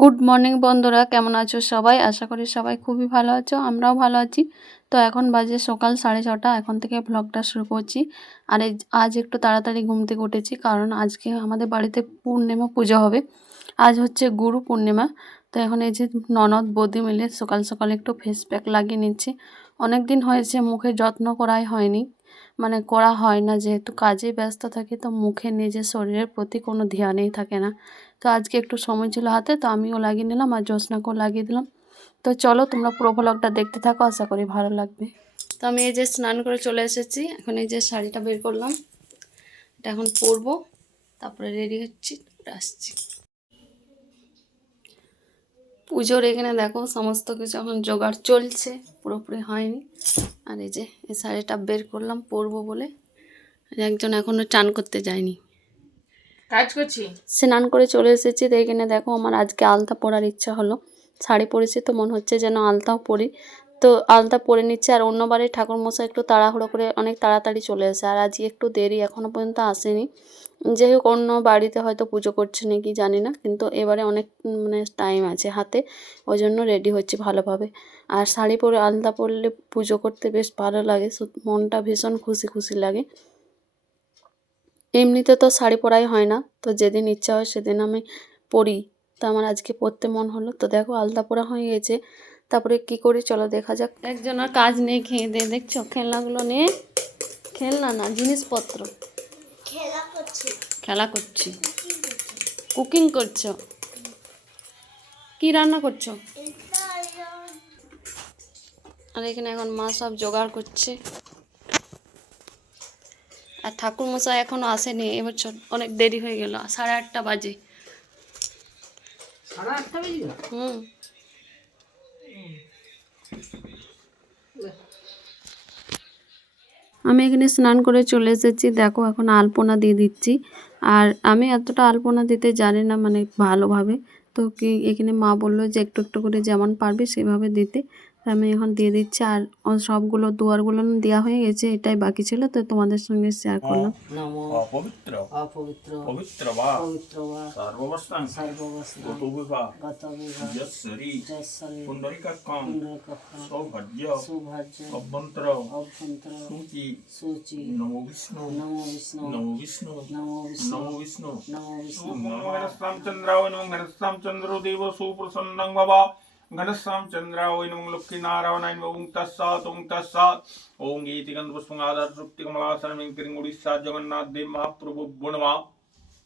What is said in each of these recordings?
Good morning বন্ধুরা। কেমন আছো সবাই? আশা করি সবাই খুবই ভালো আছো, আমরাও ভালো আছি। তো এখন বাজে সকাল সাড়ে ছটা, এখন থেকে ভ্লগটা শুরু করছি। আর আজ একটু তাড়াতাড়ি ঘুম থেকে উঠেছি, কারণ আজকে আমাদের বাড়িতে পূর্ণিমা পুজো হবে। আজ হচ্ছে গুরু পূর্ণিমা তো এখন এই যে ননদ বৌদি মিলে সকাল সকাল একটু ফেস প্যাক লাগিয়ে নিচ্ছি। অনেক দিন হয়েছে মুখে যত্ন করাই হয়নি। মানে করা হয় না, যেহেতু কাজে ব্যস্ত থাকি তো মুখে নিজের শরীরের প্রতি কোনো ধ্যানই থাকে না। তো আজকে একটু সময় ছিল হাতে, তো আমিও লাগিয়ে নিলাম আর জ্যোৎস্নাকেও লাগিয়ে দিলাম। তো চলো তোমরা পুরো ভ্লগটা দেখতে থাকো, আশা করি ভালো লাগবে। তো আমি এই যে স্নান করে চলে এসেছি, এখন এই যে শাড়িটা বের করলাম। এটা এখন পরবো, তারপরে রেডি হচ্ছি, আসছি। পুজোর এখানে দেখো সমস্ত কিছু এখন জোগাড় চলছে পুরোপুরি হয়নি। আর এই যে এই শাড়িটা বের করলাম পরবো বলে। একজন এখনও চান করতে যায়নি। কাজ করছি? স্নান করে চলে এসেছি তো এখানে দেখো আমার আজকে আলতা পরার ইচ্ছা হলো। শাড়ি পরেছি তো মনে হচ্ছে যেন আলতাও পরি। তো আলতা পরে নিচ্ছে আর অন্যবারে ঠাকুর মশাই একটু তাড়াহুড়ো করে অনেক তাড়াতাড়ি চলে আসে। আর আজকে একটু দেরি এখনও পর্যন্ত আসেনি। যাই হোক, অন্য বাড়িতে হয়তো পুজো করছে নাকি জানি না, কিন্তু এবারে অনেক মানে টাইম আছে হাতে, ওই জন্য রেডি হচ্ছে ভালোভাবে। আর শাড়ি পরে আলতা পরলে পুজো করতে বেশ ভালো লাগে মনটা ভীষণ খুশি খুশি লাগে। এমনিতে তো শাড়ি পরাই হয় না, তো যেদিন ইচ্ছা হয় সেদিন আমি পরি। তো আমার আজকে পরতে মন হলো। তো দেখো, আলতা পরা হয়ে গেছে। তারপরে কি করি চলো দেখা যাক। একজন আর কাজ নেই খেয়ে দিয়ে দেখছ? খেলনাগুলো নিয়ে খেলনা না জিনিসপত্র। খেলা করছি। খেলা করছি। কুকিং করছ। কি রান্না করছ? আর এখানে এখন মা সব জোগাড় করছে। আর ঠাকুর মশাই এখনও আসেনি এবছর অনেক দেরি হয়ে গেল সাড়ে আটটা বাজে। সাড়ে আটটা বেজে? গেল হুম। আমি এখানে স্নান করে চলে এসেছি। দেখো, এখন আলপনা দিয়ে দিচ্ছি। আর আমি এতটা আলপনা দিতে জানি না মানে ভালোভাবে। তো কি এখানে মা বলল যে একটু একটু করে যেমন পারবে সেভাবে দিতে। আমি এখন দিয়ে দিচ্ছি আর সবগুলো দুয়ারগুলো দেওয়া হয়ে গেছে এটাই বাকি ছিল তো তোমাদের সঙ্গে শেয়ার করলাম। নম। অপবিত্র। অপবিত্র। পবিত্র বা। পবিত্র বা। সর্ববস্থান সর্ববস্থা গতবিবা গত বিবাহ যশ্বরী যশ্বরী পুণ্ডরীকাক্ষ সৌভাগ্য সৌভাজ্য। অভ্যন্তর। অভ্যন্তর। সূচি। সূচি। নমো বিষ্ণু। নমো বিষ্ণু। নমো বিষ্ণু। নমো বিষ্ণু। নমো বিষ্ণু। নমো বিষ্ণু। নমো ঘনশ্যামচন্দ্রায় নমঃ ঘনশ্যামচন্দ্রো দেব সুপ্রসন্নং ভব ঘনশ্যামচন্দ্রায় নমঃ লক্ষ্মীনারায়ণায় নমঃ ওং তৎসাৎ ওং তৎসাৎ ওং ইতি গন্ধপুষ্পঙ্গাধার তৃপ্তি কমলাসনমিং কিরিং উড়িষ্যা জগন্নাথ দেব মহাপ্রভু গুণমা গন্ধং নমঃ জগন্নাথ মহাপ্রভু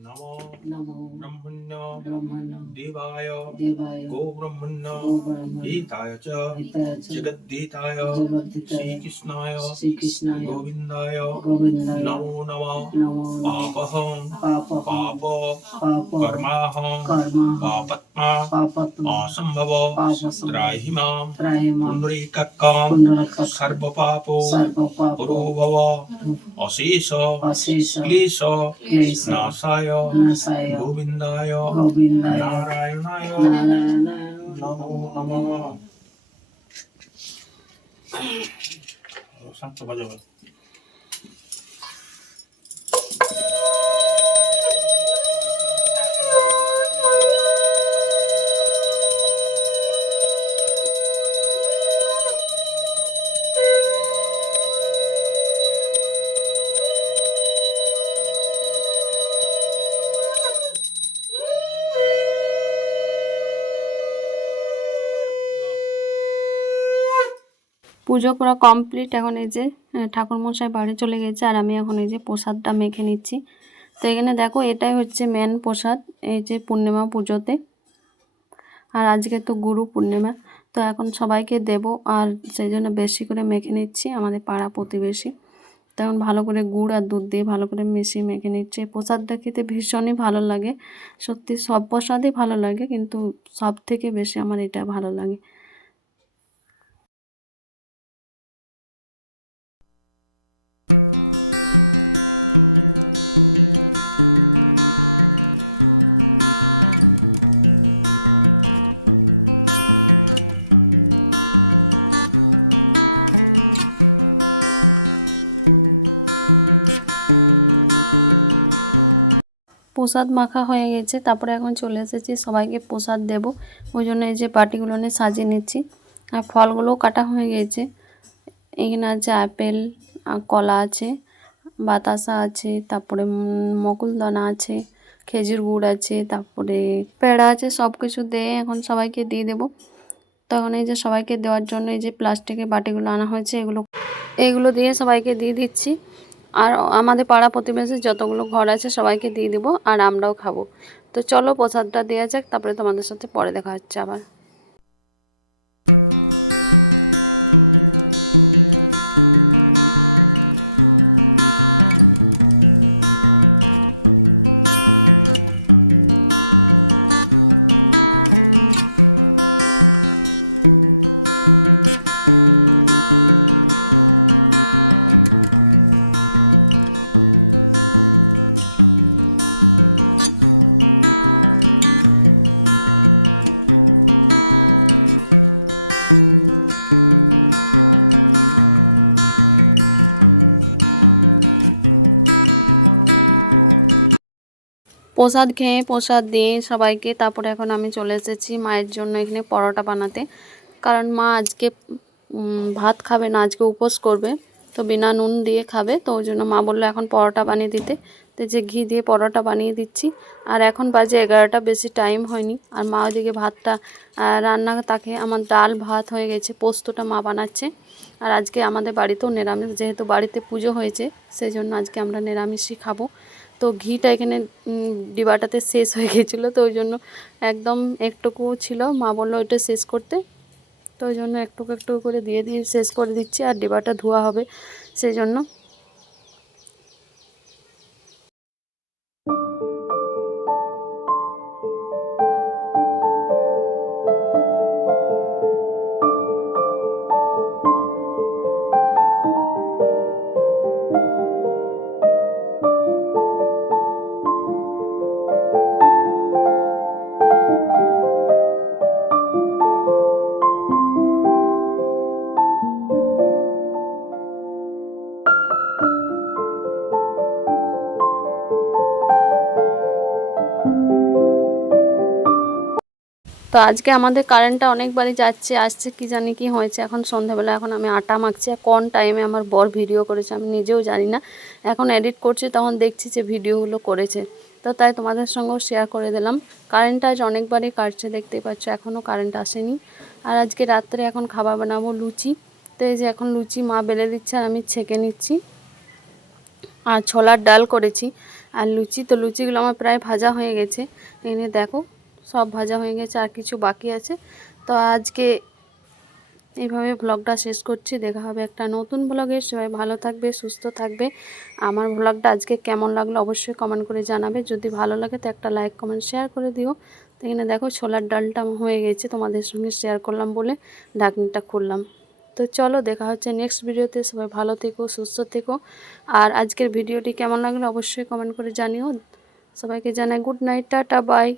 नमो नमो देवाय गो ब्रह्मण्य च श्री कृष्णाय श्री नमो नमः पाप पाप कर्माहं पापत्मा पापत्मा संभव सर्वपापो पुरोभव अशेष क्लेश नाशाय Govindayo Govindayo Narayanaya Namo Namo สั่งตัวเดียว পুজো করা কমপ্লিট এখন এই যে ঠাকুর মশাই বাড়ি চলে গেছে আর আমি এখন এই যে প্রসাদটা মেখে নিচ্ছি। তো এখানে দেখো, এটাই হচ্ছে মেন প্রসাদ, এই যে পূর্ণিমা পুজোতে। আর আজকে তো গুরু পূর্ণিমা, তো এখন সবাইকে দেব আর সেই জন্য বেশি করে মেখে নিচ্ছি আমাদের পাড়া প্রতিবেশী। তখন ভালো করে গুড় আর দুধ দিয়ে ভালো করে মিশিয়ে মেখে নিচ্ছে। প্রসাদটা খেতে ভীষণই ভালো লাগে। সত্যি সব প্রসাদই ভালো লাগে, কিন্তু সব থেকে বেশি আমার এটা ভালো লাগে। প্রসাদ মাখা হয়ে গেছে, তারপরে এখন চলে এসেছি, সবাইকে প্রসাদ দেব। ওই জন্য এই যে বাটিগুলো নিয়ে সাজিয়ে নিচ্ছি। আর ফলগুলোও কাটা হয়ে গেছে। এখানে আছে আপেল কলা আছে, বাতাসা আছে, তারপরে মকুলদানা আছে, খেজুর গুড় আছে, তারপরে পেড়া আছে সব কিছু দিয়ে এখন সবাইকে দিয়ে দেবো। তখন এই যে সবাইকে দেওয়ার জন্য এই যে প্লাস্টিকের বাটিগুলো আনা হয়েছে, এগুলো এগুলো দিয়ে সবাইকে দিয়ে দিচ্ছি। আর আমাদের পাড়া প্রতিবেশী যতগুলো ঘর আছে সবাইকে দিয়ে দেবো আর আমরাও খাব। তো চলো প্রসাদটা দেওয়া যাক, তারপরে তোমাদের সাথে পরে দেখা হচ্ছে আবার। প্রসাদ খেয়ে প্রসাদ দিয়ে সবাইকে, তারপরে এখন আমি চলে এসেছি মায়ের জন্য এখানে পরোটা বানাতে। কারণ মা আজকে ভাত খাবে না, আজকে উপোস করবে, তো বিনা নুন দিয়ে খাবে, তো ওই জন্য মা বলল এখন পরোটা বানিয়ে দিতে। তো যে ঘি দিয়ে পরোটা বানিয়ে দিচ্ছি, আর এখন বাজে এগারোটা, বেশি টাইম হয়নি। আর মা ওইদিকে ভাতটা রান্না তাকে আমার ডাল ভাত হয়ে গেছে, পোস্তটা মা বানাচ্ছে। আর আজকে আমাদের বাড়িতেও নিরামিষ, যেহেতু বাড়িতে পুজো হয়েছে সেই জন্য আজকে আমরা নিরামিষই খাব। তো ঘিটা এখানে ডিবাটাতে শেষ হয়ে গেছিল, তো ওই জন্য একদম একটুকু ছিল। মা বলল ওইটা শেষ করতে। তো ওই জন্য একটুকু একটু করে দিয়ে দিয়ে শেষ করে দিচ্ছি, আর ডিবাটা ধোয়া হবে, সেই জন্য তো আজকে আমাদের কারেন্টটা অনেকবারই যাচ্ছে, আসছে, কি জানি কি হয়েছে। এখন সন্ধেবেলা, এখন আমি আটা মাখছি। কোন টাইমে আমার বর ভিডিও করেছে আমি নিজেও জানি না। এখন এডিট করছি, তখন দেখছি যে ভিডিওগুলো করেছে। তো তাই তোমাদের সঙ্গেও শেয়ার করে দিলাম। কারেন্টটা আজ অনেকবারই কাটছে দেখতেই পাচ্ছ এখনও কারেন্ট আসেনি। আর আজকে রাত্রে এখন খাবার বানাবো লুচি। তো এই যে এখন লুচি মা বেলে দিচ্ছে আর আমি ছেঁকে নিচ্ছি। আর ছোলার ডাল করেছি। আর লুচি, তো লুচিগুলো আমার প্রায় ভাজা হয়ে গেছে। এনে দেখো সব ভাজা হয়ে গেছে, আর কিছু বাকি আছে। তো আজকে এইভাবে ব্লগটা শেষ করছি। দেখা হবে একটা নতুন ব্লগে সবাই ভালো থাকবে, সুস্থ থাকবে। আমার ব্লগটা আজকে কেমন লাগল অবশ্যই কমেন্ট করে জানাবে। যদি ভালো লাগে তো একটা লাইক কমেন্ট শেয়ার করে দিও। তো এখানে দেখো ছোলার ডালটা হয়ে গেছে, তোমাদের সঙ্গে শেয়ার করলাম বলে ঢাকনিটা খুললাম। তো চলো দেখা হচ্ছে নেক্সট ভিডিওতে সবাই ভালো থেকো, সুস্থ থেকো। আর আজকের ভিডিওটি কেমন লাগল অবশ্যই কমেন্ট করে জানিও। সবাইকে জানাই গুড নাইট টাটা বাই